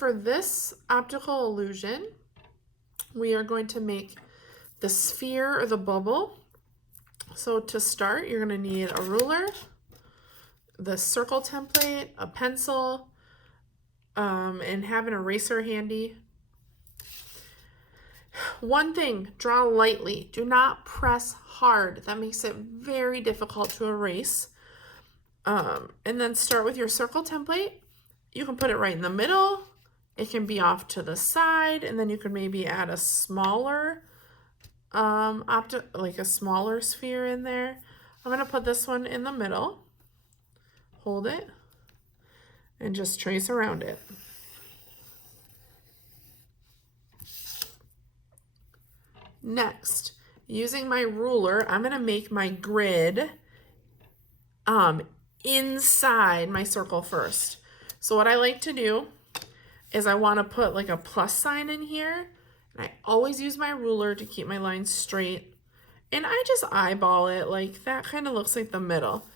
for this optical illusion, we are going to make the sphere or the bubble. So to start, you're going to need a ruler, the circle template, a pencil, and have an eraser handy. One thing, draw lightly. Do not press hard. That makes it very difficult to erase. And then start with your circle template. You can put it right in the middle. It can be off to the side, and then you can maybe add a smaller like a smaller sphere in there. I'm going to put this one in the middle. Hold it and just trace around it. Next, using my ruler, I'm going to make my grid inside my circle first. So what I like to do is I want to put like a plus sign in here, and I always use my ruler to keep my lines straight, and I just eyeball it. Like that kind of looks like the middle.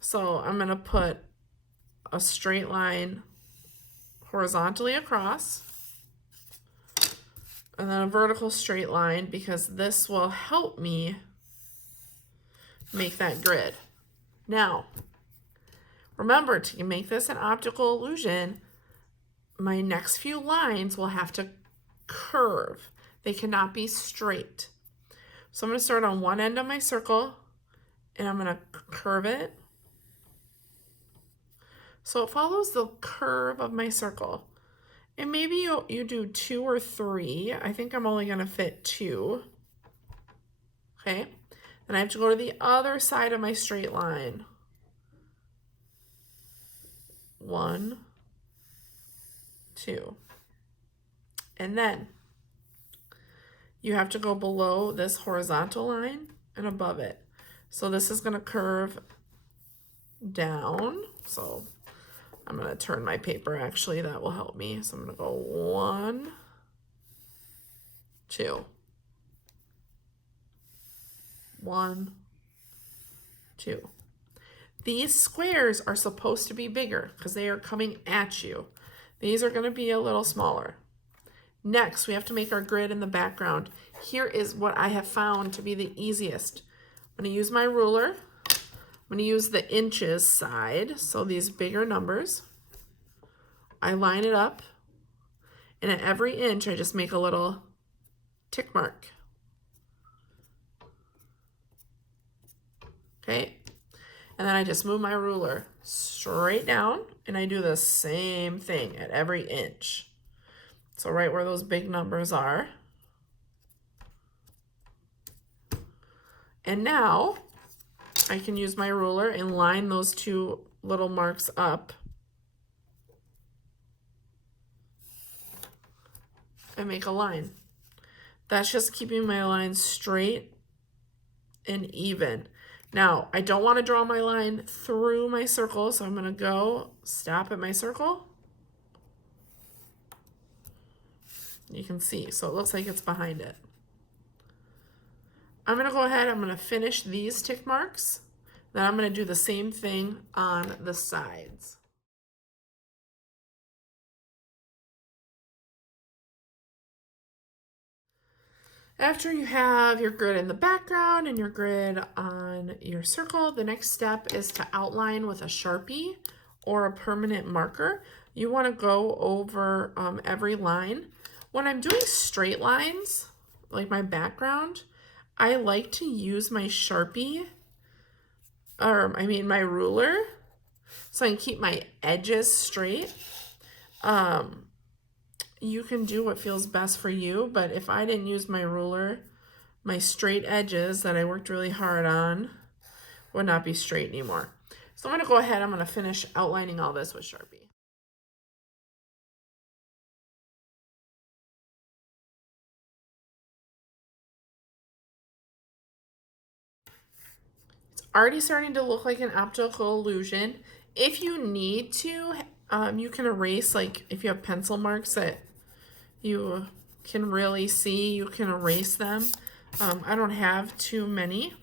So I'm going to put a straight line horizontally across, and then a vertical straight line, because this will help me make that grid. Now, remember, to make this an optical illusion, my next few lines will have to curve. They cannot be straight. So I'm going to start on one end of my circle, and I'm going to curve it so it follows the curve of my circle. And maybe you do 2 or 3. I think I'm only going to fit 2. Okay. Then I have to go to the other side of my straight line. 1, 2. And then you have to go below this horizontal line and above it. So this is going to curve down. So I'm going to turn my paper, actually, that will help me. So I'm going to go 1, 2. 1, 2. These squares are supposed to be bigger because they are coming at you. These are going to be a little smaller. Next, we have to make our grid in the background. Here is what I have found to be the easiest. I'm going to use my ruler. I'm going to use the inches side, so these bigger numbers. I line it up, and at every inch, I just make a little tick mark. Okay, and then I just move my ruler straight down, and I do the same thing at every inch. So right where those big numbers are. And now I can use my ruler and line those 2 little marks up and make a line. That's just keeping my line straight and even. Now, I don't want to draw my line through my circle, so I'm going to go stop at my circle. You can see, so it looks like it's behind it. I'm going to go ahead, I'm going to finish these tick marks. Then I'm going to do the same thing on the sides. After you have your grid in the background and your grid on your circle, the next step is to outline with a Sharpie or a permanent marker. You want to go over every line. When I'm doing straight lines, like my background, I like to use my Sharpie, my ruler, so I can keep my edges straight. You can do what feels best for you, but if I didn't use my ruler, my straight edges that I worked really hard on would not be straight anymore. So I'm going to go ahead, I'm going to finish outlining all this with Sharpie. It's already starting to look like an optical illusion. If you need to, you can erase, like if you have pencil marks that you can really see, you can erase them. I don't have too many.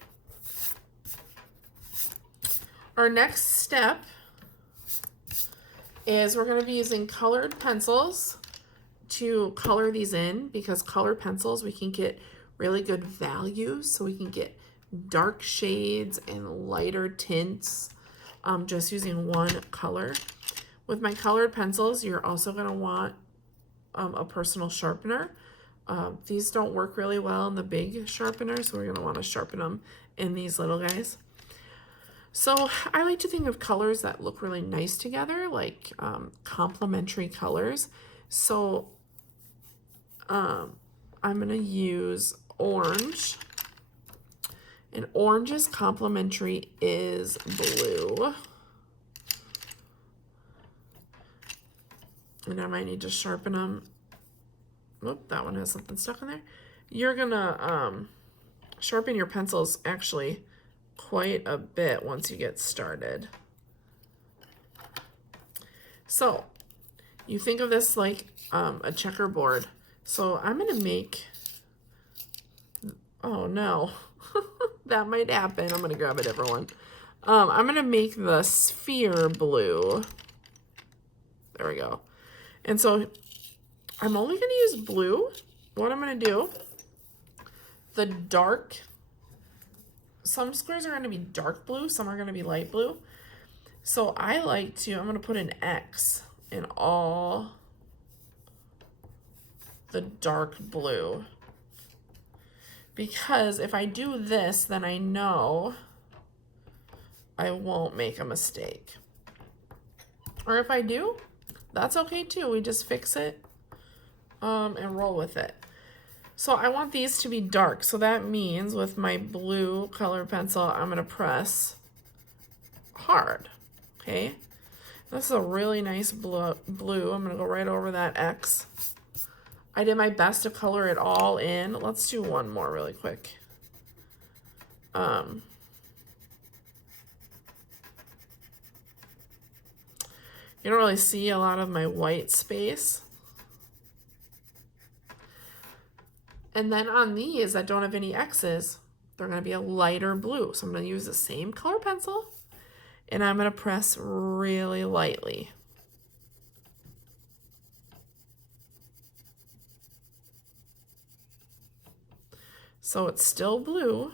Our next step is we're going to be using colored pencils. to color these in because colored pencils, we can get really good values. So we can get dark shades and lighter tints just using one color. With my colored pencils, you're also going to want a personal sharpener. These don't work really well in the big sharpener, so we're going to want to sharpen them in these little guys. So I like to think of colors that look really nice together, like complementary colors. So I'm going to use orange. And orange's complementary is blue. And I might need to sharpen them. Oop, that one has something stuck in there. You're gonna sharpen your pencils actually quite a bit once you get started. So you think of this like a checkerboard. So I'm gonna make, oh no, that might happen. I'm gonna grab a different one. I'm gonna make the sphere blue. There we go. And so I'm only going to use blue. What I'm going to do, the dark, some squares are going to be dark blue, some are going to be light blue. So I like to, I'm going to put an X in all the dark blue. Because if I do this, then I know I won't make a mistake. Or if I do, that's okay too. We just fix it and roll with it. So I want these to be dark. So that means with my blue color pencil, I'm going to press hard. Okay. This is a really nice blue. I'm going to go right over that X. I did my best to color it all in. Let's do one more really quick. You don't really see a lot of my white space. And then on these that don't have any X's, they're going to be a lighter blue. So I'm going to use the same color pencil and I'm going to press really lightly. So it's still blue.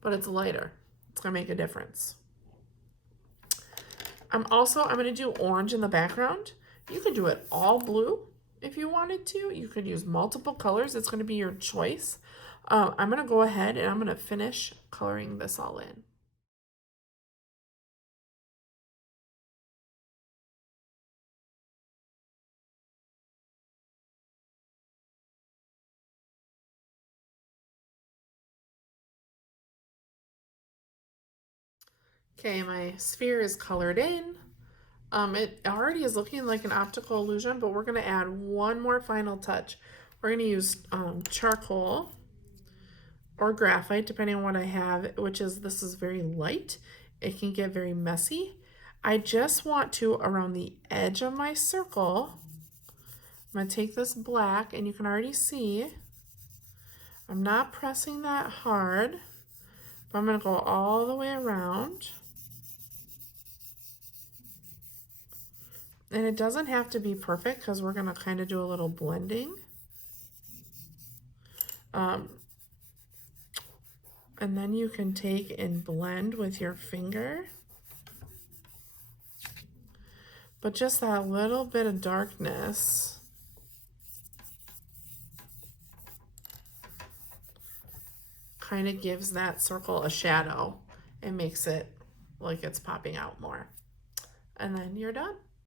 But it's lighter. It's going to make a difference. I'm going to do orange in the background. You could do it all blue if you wanted to. You could use multiple colors. It's going to be your choice. I'm going to go ahead and I'm going to finish coloring this all in. Okay, my sphere is colored in. It already is looking like an optical illusion, but we're going to add one more final touch. We're going to use charcoal or graphite, depending on what I have, which is, this is very light. It can get very messy. I just want to, around the edge of my circle, I'm going to take this black, and you can already see, I'm not pressing that hard, but I'm going to go all the way around. And it doesn't have to be perfect because we're going to kind of do a little blending. And then you can take and blend with your finger. But just that little bit of darkness kind of gives that circle a shadow and makes it like it's popping out more. And then you're done.